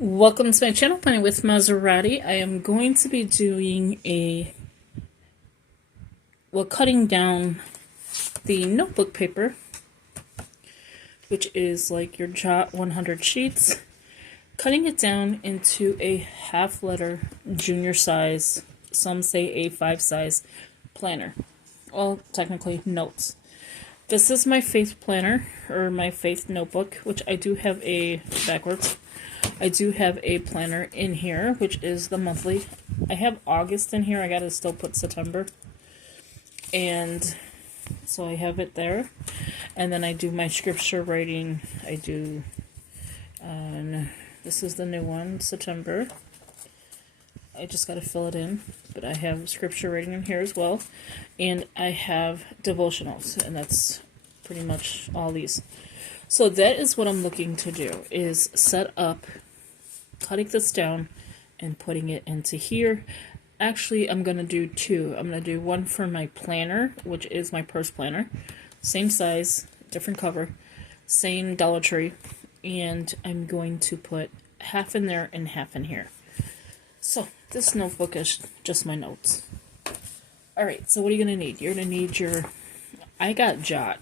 Welcome to my channel, Playing with Maserati. I am going to be doing cutting down the notebook paper, which is like your Jot 100 sheets, cutting it down into a half letter junior size, some say A5 size planner. Well, technically notes. This is my Faith planner, or my Faith notebook, which I do have I do have a planner in here, which is the monthly. I have August in here. I gotta still put September. And so I have it there. And then I do my scripture writing. I do, this is the new one, September. I just gotta fill it in. But I have scripture writing in here as well. And I have devotionals. And that's pretty much all these. So that is what I'm looking to do, is set up cutting this down and putting it into here. Actually, I'm going to do two. I'm going to do one for my planner, which is my purse planner. Same size, different cover, same Dollar Tree. And I'm going to put half in there and half in here. So this notebook is just my notes. Alright, so what are you going to need? You're going to need your... I got Jot.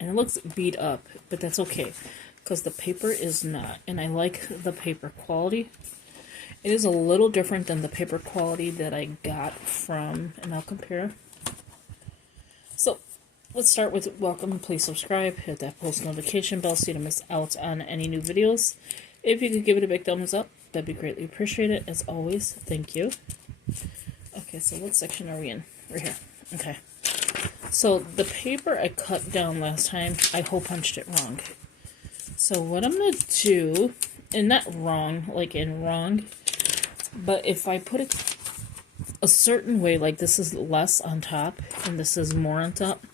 And it looks beat up, but that's okay, because the paper is not, and I like the paper quality. It is a little different than the paper quality that I got from, and I'll compare. So, let's start with welcome. Please subscribe, hit that post notification bell so you don't miss out on any new videos. If you could give it a big thumbs up, that'd be greatly appreciated. As always, thank you. Okay, so what section are we in? We're here. Okay. So the paper I cut down last time, I hole punched it wrong. So what I'm going to do, and not wrong, like in wrong, but if I put it a certain way, like this is less on top and this is more on top.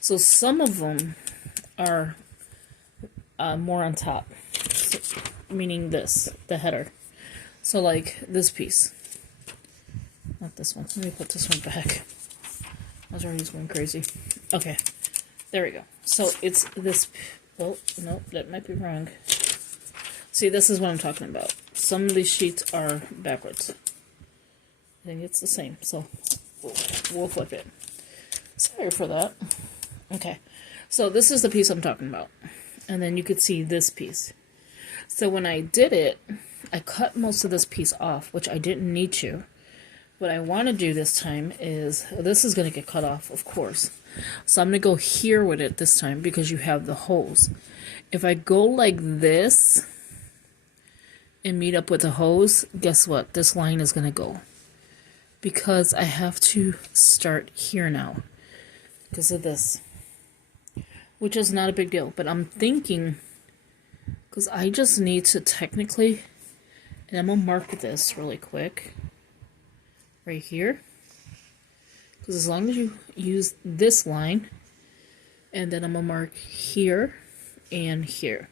So some of them are more on top, so, meaning this, the header. So like this piece, not this one. Let me put this one back. I was already going crazy. Okay, there we go. So it's this. Oh, no, that might be wrong. See, this is what I'm talking about. Some of these sheets are backwards. I think it's the same, so we'll flip it. Sorry for that. Okay, so this is the piece I'm talking about. And then you could see this piece. So when I did it, I cut most of this piece off, which I didn't need to. What I want to do this time is, this is going to get cut off, of course. So I'm going to go here with it this time because you have the holes. If I go like this and meet up with the hose, guess what? This line is going to go. Because I have to start here now because of this. Which is not a big deal. But I'm thinking, because I just need to technically, and I'm going to mark this really quick. Right here, because as long as you use this line, and then I'm gonna mark here and here,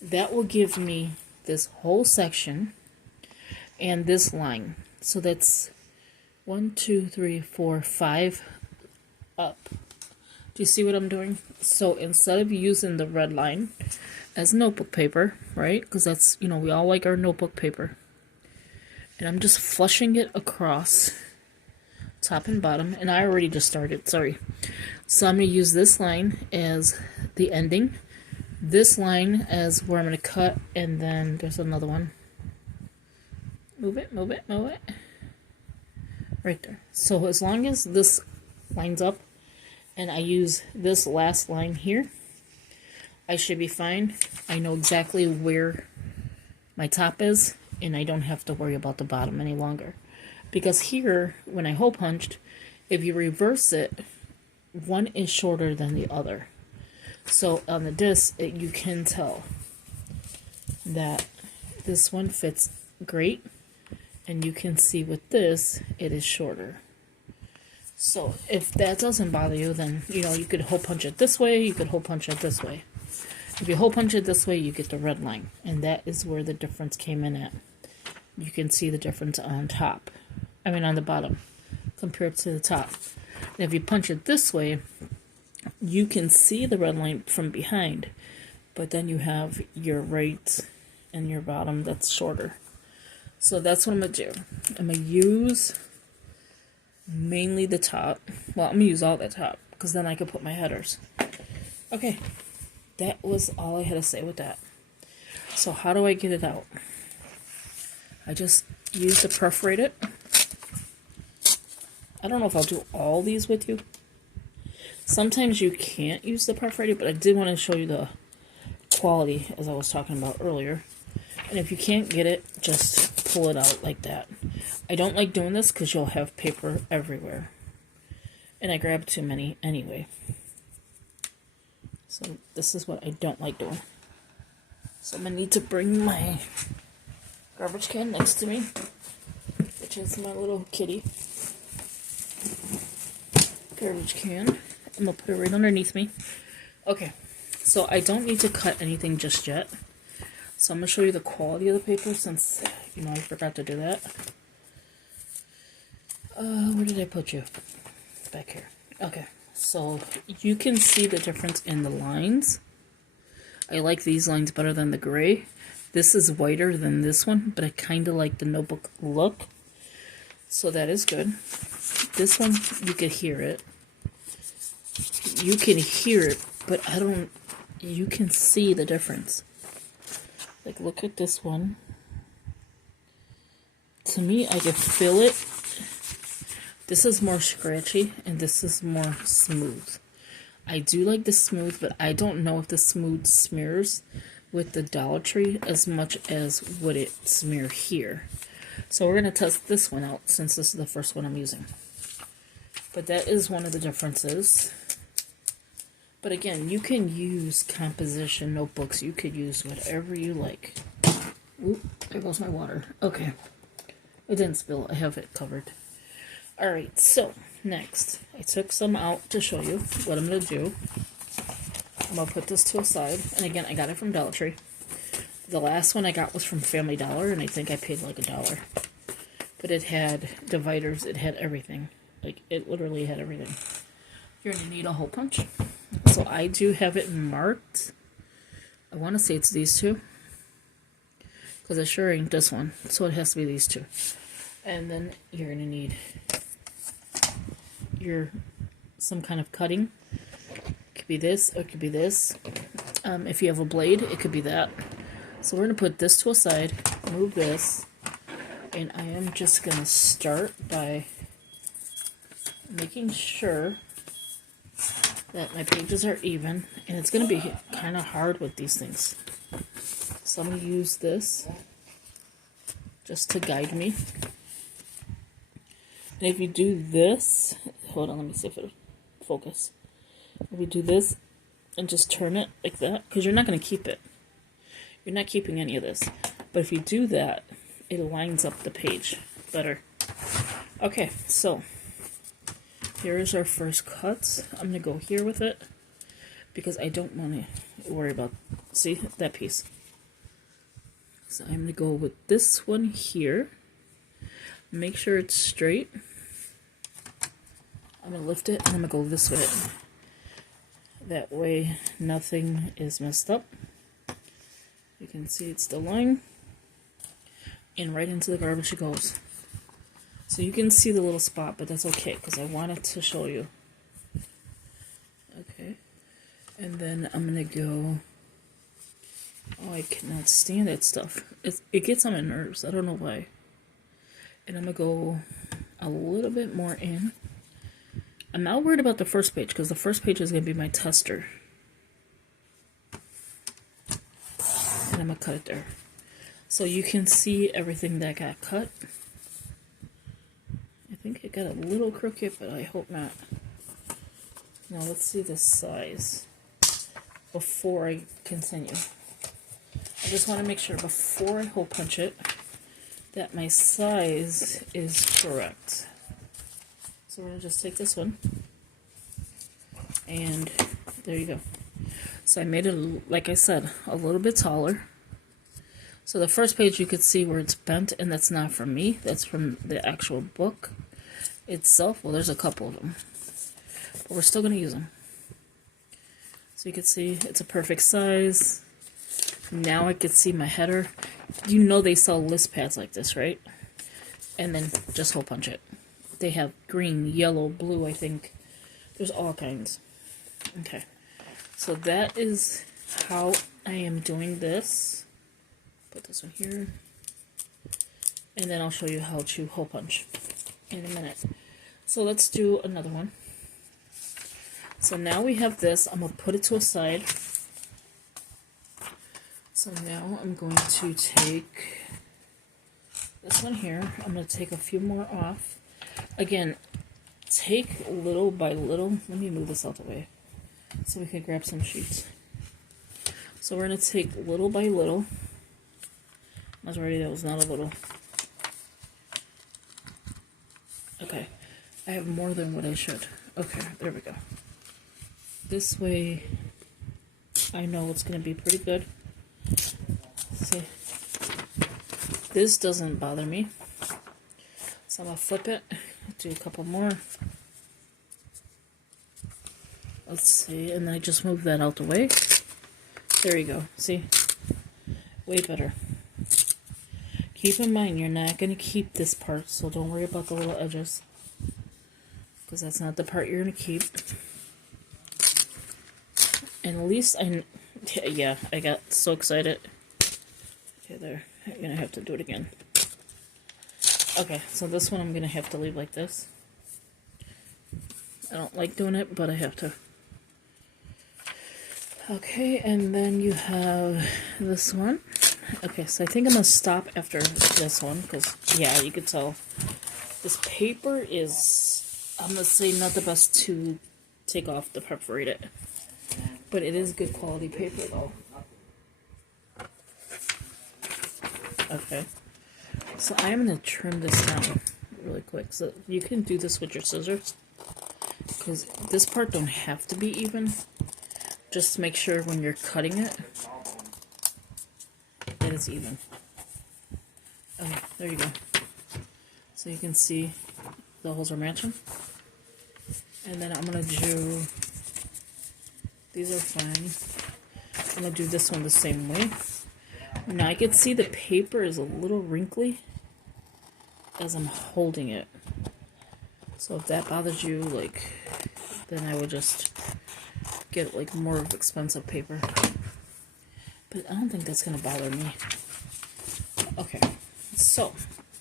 that will give me this whole section and this line. So that's 1, 2, 3, 4, 5 up. Do you see what I'm doing? So instead of using the red line as notebook paper, right, because that's, you know, we all like our notebook paper, and I'm just flushing it across top and bottom. And I already just started, sorry. So I'm going to use this line as the ending. This line as where I'm going to cut. And then there's another one. Move it, move it, move it. Right there. So as long as this lines up and I use this last line here, I should be fine. I know exactly where my top is. And I don't have to worry about the bottom any longer. Because here, when I hole punched, if you reverse it, one is shorter than the other. So on the disc, you can tell that this one fits great. And you can see with this, it is shorter. So if that doesn't bother you, then, you know, you could hole punch it this way, you could hole punch it this way. If you hole punch it this way, you get the red line. And that is where the difference came in at. You can see the difference on top. I mean on the bottom compared to the top. And if you punch it this way, you can see the red line from behind. But then you have your right and your bottom that's shorter. So that's what I'm going to do. I'm going to use mainly the top. Well, I'm going to use all the top because then I can put my headers. Okay, that was all I had to say with that. So how do I get it out? I just use the perforated. I don't know if I'll do all these with you. Sometimes you can't use the perforated, but I did want to show you the quality as I was talking about earlier. And if you can't get it, just pull it out like that. I don't like doing this because you'll have paper everywhere. And I grabbed too many anyway. So this is what I don't like doing. So I'm going to need to bring my garbage can next to me, which is my little kitty garbage can. I'm going to put it right underneath me. Okay, so I don't need to cut anything just yet. So I'm going to show you the quality of the paper since, you know, I forgot to do that. Where did I put you? Back here. Okay, so you can see the difference in the lines. I like these lines better than the gray. This is whiter than this one, but I kind of like the notebook look. So that is good. This one, you could hear it. You can hear it, but I don't, you can see the difference. Like, look at this one. To me, I can feel it. This is more scratchy, and this is more smooth. I do like the smooth, but I don't know if the smooth smears with the Dollar Tree as much as would it smear here. So we're going to test this one out, since this is the first one I'm using. But that is one of the differences. But again, you can use composition notebooks. You could use whatever you like. Oop, there goes my water. Okay. It didn't spill. I have it covered. Alright, so next, I took some out to show you what I'm going to do. I'm going to put this to a side. And again, I got it from Dollar Tree. The last one I got was from Family Dollar, and I think I paid like $1. But it had dividers. It had everything. Like, it literally had everything. You're going to need a hole punch. So I do have it marked. I want to say it's these two. Because it sure ain't this one. So it has to be these two. And then you're going to need some kind of cutting. It could be this, or it could be this. If you have a blade, it could be that. So we're going to put this to a side, move this, and I am just going to start by making sure that my pages are even, and it's going to be kind of hard with these things. So I'm going to use this just to guide me. And if you do this, hold on, let me see if it'll focus. If you do this and just turn it like that, because you're not going to keep it. You're not keeping any of this. But if you do that, it lines up the page better. Okay, so here's our first cuts. I'm going to go here with it because I don't want to worry about, see, that piece. So I'm going to go with this one here. Make sure it's straight. I'm going to lift it and I'm going to go this way. That way nothing is messed up. You can see it's the line. And right into the garbage it goes. So you can see the little spot, but that's okay because I wanted to show you. Okay. And then I'm going to go... Oh, I cannot stand that stuff. It gets on my nerves. I don't know why. And I'm going to go a little bit more in. I'm not worried about the first page because the first page is going to be my tester. And I'm going to cut it there. So you can see everything that got cut. I think it got a little crooked, but I hope not. Now let's see the size before I continue. I just want to make sure before I hole punch it that my size is correct. So we're going to just take this one, and there you go. So I made it, like I said, a little bit taller. So the first page you could see where it's bent, and that's not from me, that's from the actual book itself. Well, there's a couple of them, but we're still going to use them. So you can see it's a perfect size. Now I can see my header. You know they sell list pads like this, right? And then just hole punch it. They have green, yellow, blue, I think. There's all kinds. Okay. So that is how I am doing this. Put this one here. And then I'll show you how to hole punch in a minute. So let's do another one. So now we have this. I'm going to put it to a side. So now I'm going to take this one here. I'm going to take a few more off. Again, take little by little. Let me move this out the way so we can grab some sheets. So we're going to take little by little. I was ready, that was not a little. Okay, I have more than what I should. Okay, there we go. This way, I know it's going to be pretty good. See, this doesn't bother me. So I'm going to flip it, do a couple more. Let's see, and then I just move that out the way. There you go, see? Way better. Keep in mind, you're not going to keep this part, so don't worry about the little edges. Because that's not the part you're going to keep. And at least yeah, I got so excited. Okay, there. I'm going to have to do it again. Okay, so this one I'm going to have to leave like this. I don't like doing it, but I have to. Okay, and then you have this one. Okay, so I think I'm going to stop after this one, because, yeah, you could tell. This paper is, I'm going to say, not the best to take off to perforate it. But it is good quality paper, though. Okay. So I'm going to trim this down really quick. So you can do this with your scissors. Because this part don't have to be even. Just make sure when you're cutting it, that it's even. Okay, there you go. So you can see the holes are matching. And then I'm going to do, these are fine. I'm going to do this one the same way. Now I can see the paper is a little wrinkly as I'm holding it. So if that bothers you, like, then I would just get like more of expensive paper. But I don't think that's going to bother me. Okay, so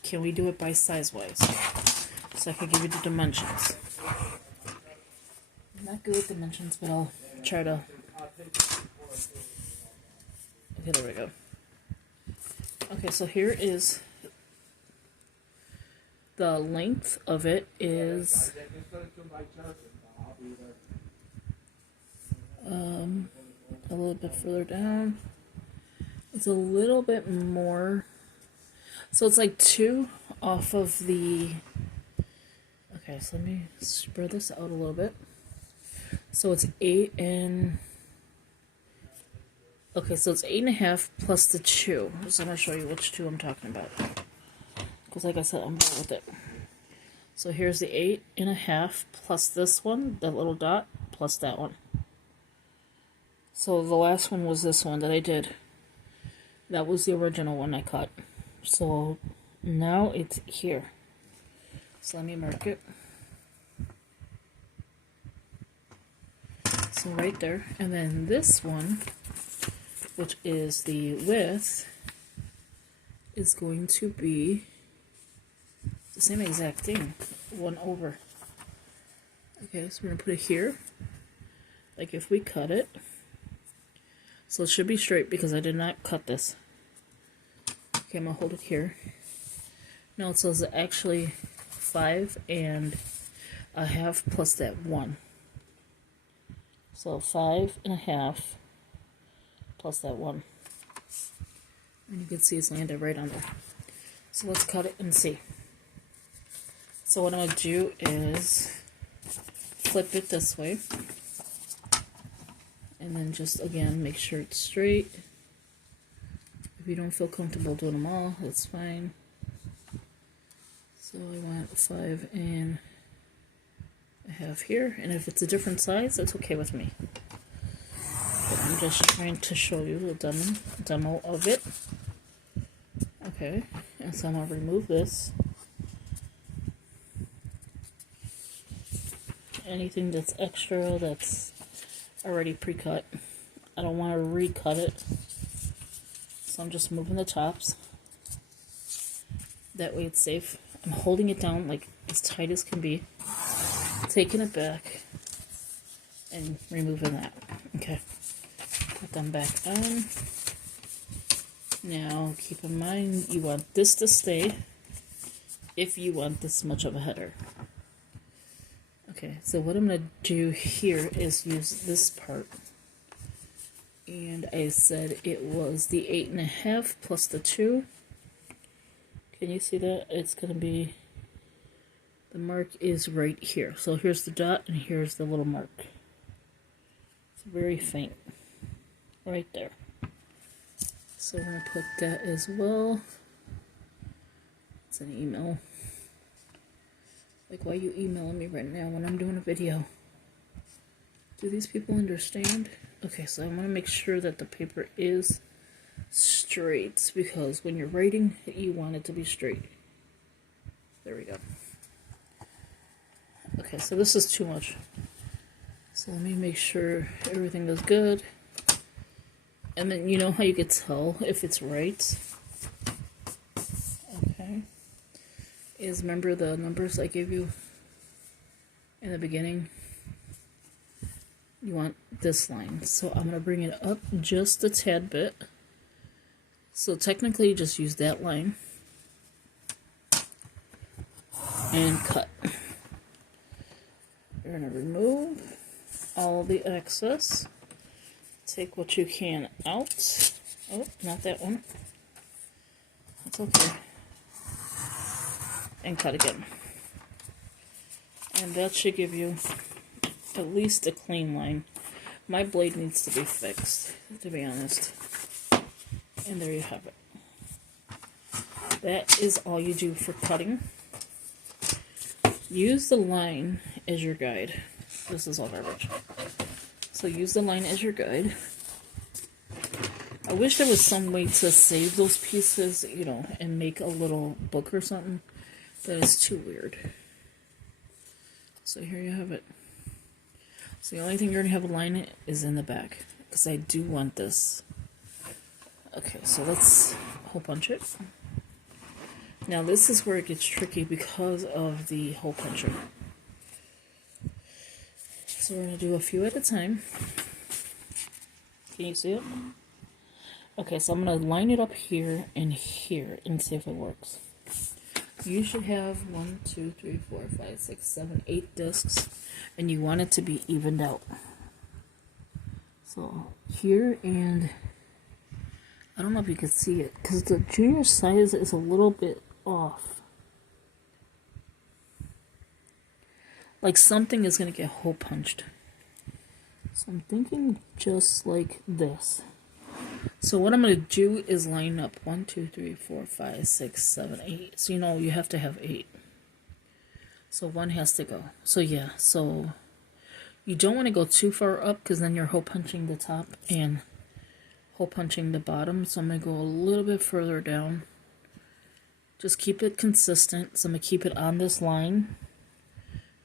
can we do it by size wise? So I can give you the dimensions. I'm not good with dimensions, but I'll try to. Okay, there we go. Okay, so here is the length of it is a little bit further down. It's a little bit more. So it's like 2 off of the. Okay, so let me spread this out a little bit. So it's 8 and. Okay, so it's 8.5 plus the 2. So I'm going to show you which 2 I'm talking about. Because like I said, I'm bored with it. So here's the 8.5 plus this one, that little dot, plus that one. So the last one was this one that I did. That was the original one I cut. So now it's here. So let me mark it. So right there. And then this one, which is the width, is going to be the same exact thing. 1 over. Okay, so we're going to put it here. Like if we cut it. So it should be straight because I did not cut this. Okay, I'm going to hold it here. Now it says actually 5.5 plus that 1. So 5.5 plus that 1. And you can see it's landed right on there. So let's cut it and see. So what I'm going to do is flip it this way. And then just, again, make sure it's straight. If you don't feel comfortable doing them all, that's fine. So I want 5.5 here. And if it's a different size, that's okay with me. But I'm just trying to show you the demo of it. Okay, and so I'm going to remove this. Anything that's extra that's already pre-cut. I don't want to recut it. So I'm just moving the tops. That way it's safe. I'm holding it down like as tight as can be. Taking it back and removing that. Okay. Put them back on. Now keep in mind you want this to stay if you want this much of a header. Okay, so what I'm going to do here is use this part. And I said it was the 8.5 plus the 2. Can you see that? It's going to be, the mark is right here. So here's the dot and here's the little mark. It's very faint. Right there. So I'm going to put that as well. It's an email. Like, why are you emailing me right now when I'm doing a video? Do these people understand? Okay, so I want to make sure that the paper is straight, because when you're writing, you want it to be straight. There we go. Okay, so this is too much. So let me make sure everything is good. And then you know how you can tell if it's right? Okay. Is remember the numbers I gave you in the beginning? You want this line. So I'm going to bring it up just a tad bit. So technically just use that line. And cut. You're going to remove all the excess. Take what you can out. Oh, not that one. That's okay. And cut again. And that should give you at least a clean line. My blade needs to be fixed, to be honest. And there you have it. That is all you do for cutting. Use the line as your guide. This is all garbage. So use the line as your guide. I wish there was some way to save those pieces, you know, and make a little book or something. That is too weird. So here you have it. So the only thing you're going to have a line is in the back, because I do want this. Okay, so let's hole punch it. Now this is where it gets tricky because of the hole puncher. So we're going to do a few at a time. Can you see it? Okay, so I'm going to line it up here and here and see if it works. You should have 1, 2, 3, 4, 5, 6, 7, 8 discs, and you want it to be evened out. So here, and I don't know if you can see it, because the junior size is a little bit off. Like something is going to get hole punched. So I'm thinking just like this. So what I'm going to do is line up 1, 2, 3, 4, 5, 6, 7, 8. So you know you have to have 8. So 1 has to go. So yeah, so you don't want to go too far up, because then you're hole punching the top and hole punching the bottom. So I'm going to go a little bit further down. Just keep it consistent. So I'm going to keep it on this line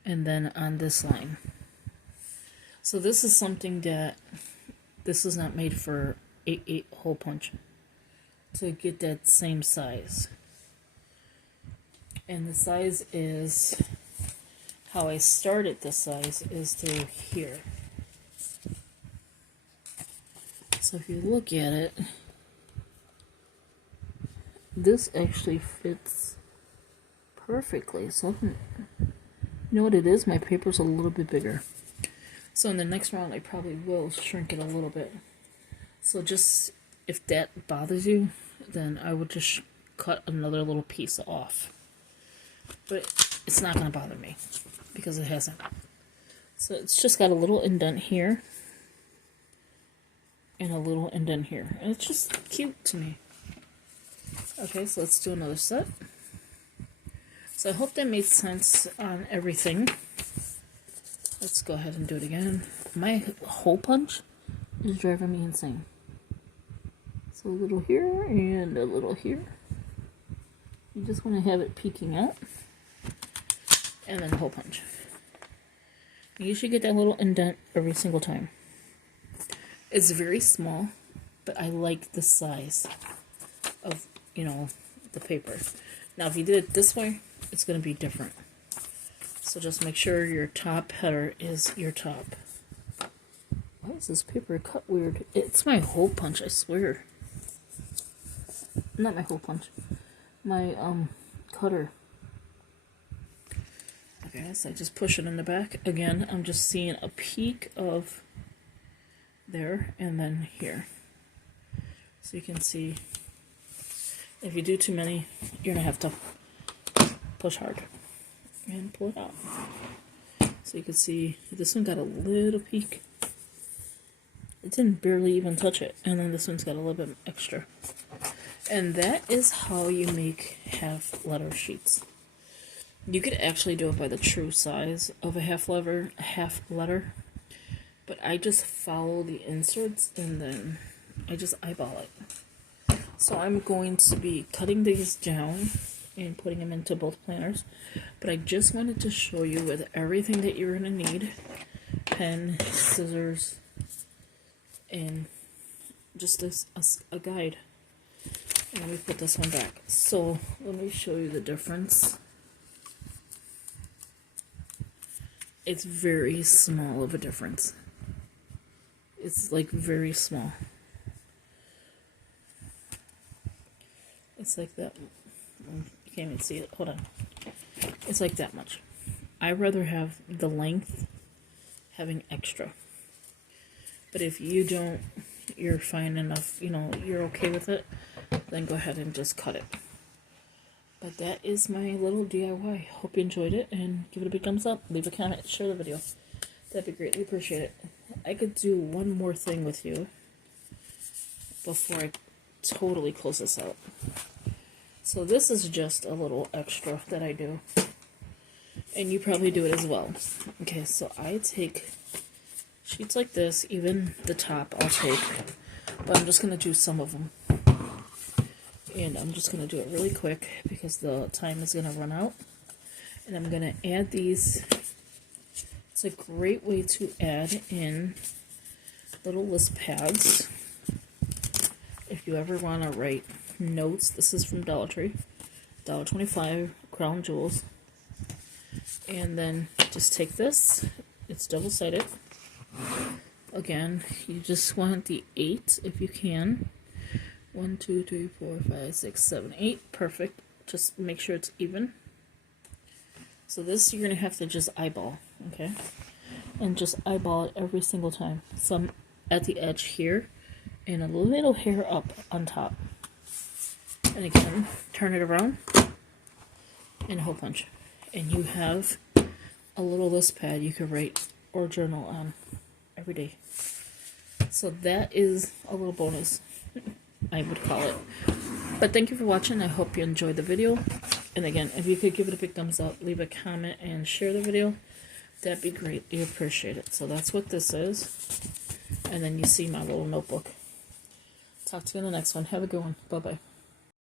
and then on this line. So this is something that this is not made for 8 hole punch to get that same size. And the size is, how I started the size is through here. So if you look at it, this actually fits perfectly. So you know what it is? My paper's a little bit bigger. So in the next round I probably will shrink it a little bit. So just, if that bothers you, then I would just cut another little piece off. But it's not going to bother me, because it hasn't. So it's just got a little indent here. And a little indent here. And it's just cute to me. Okay, so let's do another set. So I hope that made sense on everything. Let's go ahead and do it again. My hole punch is driving me insane. So a little here and a little here. You just want to have it peeking out. And then hole punch. You should get that little indent every single time. It's very small, but I like the size of, you know, the paper. Now if you did it this way, it's going to be different. So just make sure your top header is your top. Why is this paper cut weird? It's my hole punch, I swear. Not my hole punch. My cutter. Okay, so I just push it in the back. Again, I'm just seeing a peak of there and then here. So you can see if you do too many, you're gonna have to push hard and pull it out. So you can see this one got a little peak. It didn't barely even touch it, and then this one's got a little bit extra. And that is how you make half letter sheets. You could actually do it by the true size of a half letter, but I just follow the inserts and then I just eyeball it. So I'm going to be cutting these down and putting them into both planners, but I just wanted to show you with everything that you're going to need: pen, scissors, and just a guide. And we put this one back. So let me show you the difference. It's very small of a difference. It's like very small. It's like that. You can't even see it. Hold on. It's like that much. I'd rather have the length having extra. But if you don't, you're fine enough, you know, you're okay with it, then go ahead and just cut it. But that is my little DIY. Hope you enjoyed it, and give it a big thumbs up. Leave a comment, share the video. That'd be greatly appreciated. I could do one more thing with you before I totally close this out. So this is just a little extra that I do. And you probably do it as well. Okay, so I take sheets like this, even the top I'll take, but I'm just going to do some of them. And I'm just going to do it really quick because the time is going to run out. And I'm going to add these. It's a great way to add in little list pads. If you ever want to write notes, this is from Dollar Tree. $1.25, Crown Jewels. And then just take this. It's double-sided. Again, you just want the 8 if you can. 1, 2, 3, 4, 5, 6, 7, 8. Perfect. Just make sure it's even. So this you're going to have to just eyeball, okay? And just eyeball it every single time. Some at the edge here, and a little hair up on top. And again, turn it around, and hole punch. And you have a little list pad you could write or journal on every day. So that is a little bonus, I would call it. But thank you for watching. I hope you enjoyed the video. And again, if you could give it a big thumbs up, leave a comment, and share the video, that'd be great. I appreciate it. So that's what this is. And then you see my little notebook. Talk to you in the next one. Have a good one. Bye-bye.